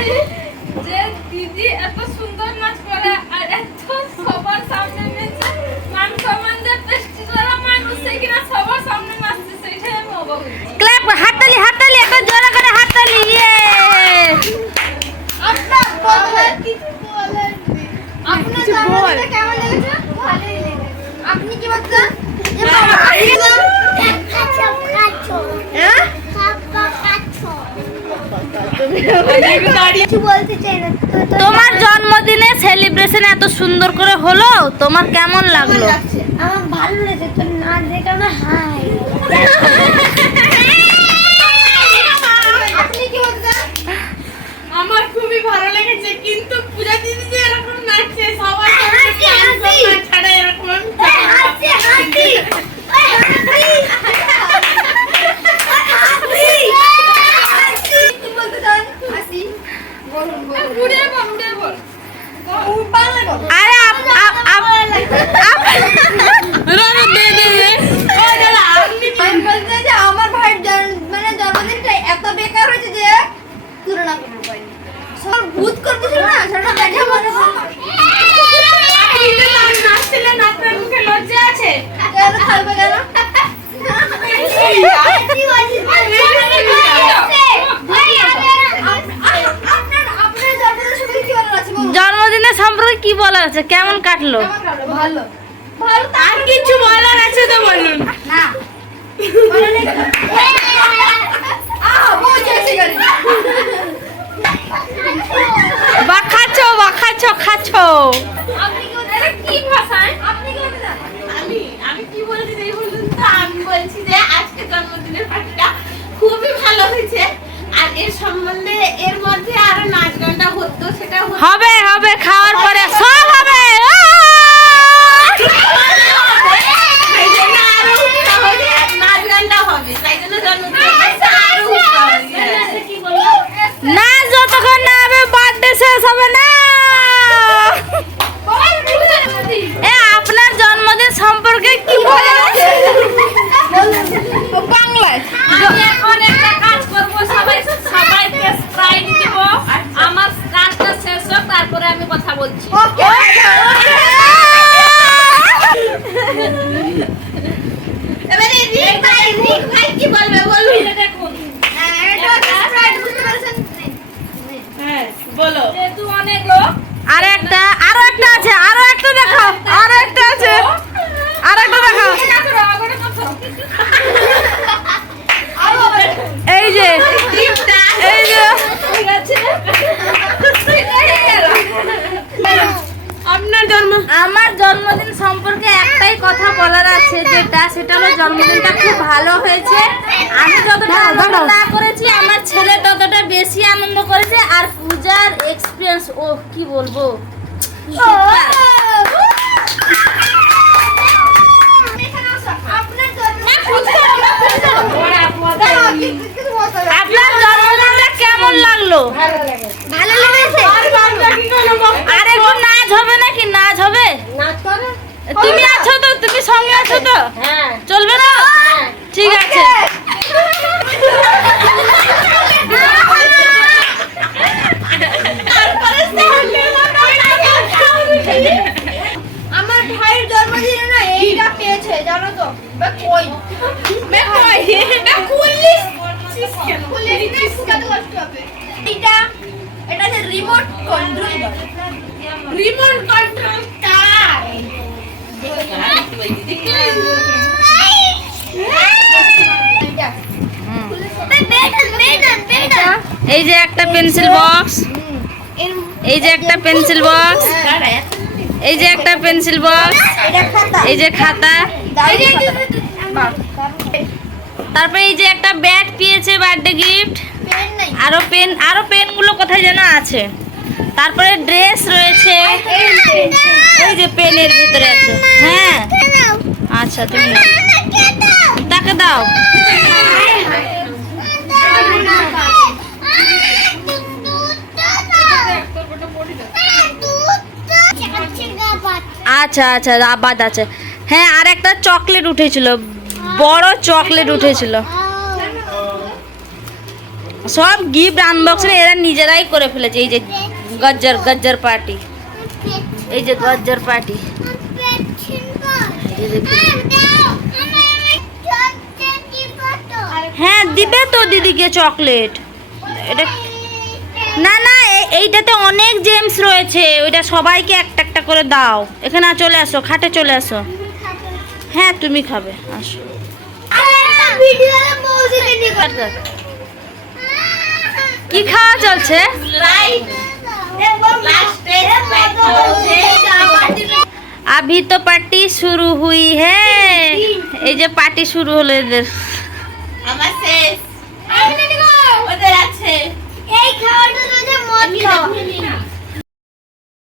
করি যে দিদি এত সুন্দর নাচ করে আর এত সবার সামনে নেচে মান সম্মান যে পেস্টি করা মানুষ কিনা সবার সামনে নাচছে সেটাই আমি অবাক ক্ল্যাপ হাততালি হাততালি একটা জোরে করে হাততালি ইয়ে আপনার বলার কিছু বলার আপনার কেমন লেগেছে? ভালোই লেগেছে। আপনি কি বলছেন? তোমার জন্মদিনে সেলিব্রেশন এত সুন্দর করে হলো? তোমার কেমন লাগল? আমার ভালো লেগেছে, তোর নাচ দেখে আমার হাই আপনি কি বলছেন আমার খুবই ভালো লেগেছে কিন্তু পূজা দিদি যে এরকম নাচছে সবাই হাসি, হাসি। ছাড়া এরকম আমি এই হাসি হাসি এই হাসি হাসি কি বলতে চান হাসি বলুন বলুন ঘুরে বল ঘুরে বল বাংলা কথা আরে আপ আপ আপ রানু দে দে দে আমি বলতে চাই যে আমার ভাইয়ের জন্ম- মানে জন্মদিনটা এত বেকার হয়েছে যে তুলনা করতে পারিনি সব ভূত করতেছিল না? সেটা দেখে মনে জন্মদিনের সম্পর্কে কি বলার আছে বলুন? জন্মদিনের সম্পর্কে কি বলার আছে? কেমন কাটলো? কেমন কাটলো? ভালো। ভালো। আর কিছু বলার আছে তো আপনি কি বলতে কি ভাষায় আপনি কি বলতে আমি আমি কি বলছি এই বলুন তো? আমি বলছি যে আজকে জন্মদিনের পার্টিটা খুবই ভালো হয়েছে। আর এর সম্বন্ধে এর মধ্যে আরও নাচ গানটা হতো সেটা হবে হবে খাওয়ার পরে সব হবে। আরও হবে, নাচ গানটা হবে। তাই জন্য জন্মদিনের আমি কথা বলছি। ওকে এবারে রিক ভাই রিক ভাই কি বলবে বলুন। দেখুন। হ্যাঁ বলো। যেহেতু অনেক লোক আর একটা আরও একটা আছে আরও একটা দেখাও আরও একটা আছে। আর একটা দেখাও এই যে এই যে আপনার জন্ম আমার জন্মদিন সম্পর্কে একটাই কথা বলার আছে যেটা সেটা হলো জন্মদিনটা খুব ভালো হয়েছে আমি যতটা আনন্দ না করেছি আমার ছেলে ততটা বেশি আনন্দ করেছে আর পূজার এক্সপিরিয়েন্স ও কি বলব আপনার লাগল ভালো লেগেছে আর একটু নাচ হবে নাকি নাচ হবে তুমি আছো তো তুমি সঙ্গে আছো তো চলবে না ঠিক আছে আমার ভাইয়ের জন্মদিনে না এইটা পেয়েছে জানো তো কই কই বে কুলিস কুলিস কত কষ্ট হবে রিমোট কন্ট্রোল রিমোট কন্ট্রোল কার এই যে একটা পেন্সিল বক্স এই যে একটা পেন্সিল বক্স এই যে একটা পেন্সিল বক্স এই যে খাতা। তারপরে এই যে একটা ব্যাট পেয়েছে বার্থডে গিফট পেন নাই। আরও পেন, আরও পেনগুলো কোথায় যেন আছে। তারপরে ড্রেস রয়েছে। এই যে পেনের ভিতরে আছে। হ্যাঁ। আচ্ছা তুমি তাকে দাও। আচ্ছা আচ্ছা আবাদ আছে। হ্যাঁ আর একটা চকলেট উঠেছিল। বড় চকলেট উঠেছিল। সব গিফট আনবক্সিং এরা নিজেরাই করে ফেলেছে। এই যে গজ্জর গজ্জর পার্টি এই যে গজ্জর পার্টি। হ্যাঁ দিবে তো দিদিকে চকলেট এটা না না এইটাতে অনেক জেমস রয়েছে। ওইটা সবাইকে একটা একটা করে দাও। এখানে চলে আসো খাটে চলে আসো। হ্যাঁ তুমি খাবে আসো। কি খাওয়া চলছে? আভি তো পার্টি শুরু হুই হে। এই যে পার্টি শুরু হলো এদের। আমার শেষ। ওদের আছে। এই খাওয়াটা তো যে মদ